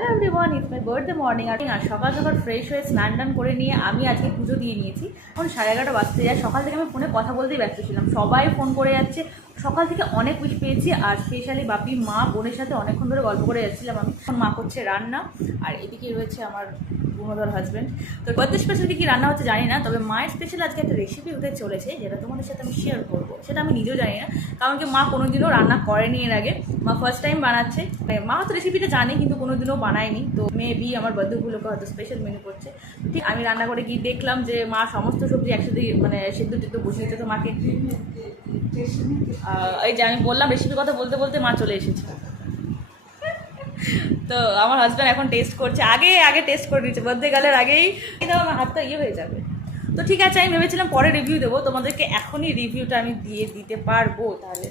Hello everyone, it's my birthday morning. আর সকাল সকাল ফ্রেশ হয়ে স্নান টান করে নিয়ে আমি আজকে পুজো দিয়ে নিয়েছি। এখন 11:30 বাজতে যায়। সকাল থেকে আমি ফোনে কথা বলতেই ব্যস্ত ছিলাম, সবাই ফোন করে যাচ্ছে। সকাল থেকে অনেক উইশ পেয়েছি, আর স্পেশালি বাপি মা বোনের সাথে অনেকক্ষণ ধরে গল্প করে যাচ্ছিলাম আমি। এখন মা করছে রান্না, আর এদিকে রয়েছে আমার গুণধর হাজব্যান্ড। তো বার্থডে স্পেশালি কী রান্না হচ্ছে জানি না, তবে মায়ের স্পেশাল আজকে একটা রেসিপি হতে চলেছে, যেটা তোমাদের সাথে আমি শেয়ার করবো। সেটা আমি নিজেও জানি না, কারণ কি মা কোনোদিনও রান্না করেনি এর আগে। মা ফার্স্ট টাইম বানাচ্ছে। মা তো রেসিপিটা জানে কিন্তু কোনোদিনও বানায়নি। তো মেবি আমার বার্থডে উপলক্ষে হয়তো স্পেশাল মেনু করছে। ঠিক আমি রান্না করে গিয়ে দেখলাম যে মা সমস্ত সবজি একসাথে মানে সেদ্ধ টেদ্ধ বসিয়েছে। তো মাকে এই যে আমি বললাম রেসিপির কথা বলতে বলতে মা চলে এসেছে। তো আমার হাজব্যান্ড এখন টেস্ট করছে, আগে টেস্ট করে দিচ্ছে বার্থডে গালের আগেই। কিন্তু আমার হাতটা ইয়ে হয়ে যাবে। তো ঠিক আছে, আমি ভেবেছিলাম পরে রিভিউ দেবো তোমাদেরকে, এখনই রিভিউটা আমি দিয়ে দিতে পারবো। তাহলে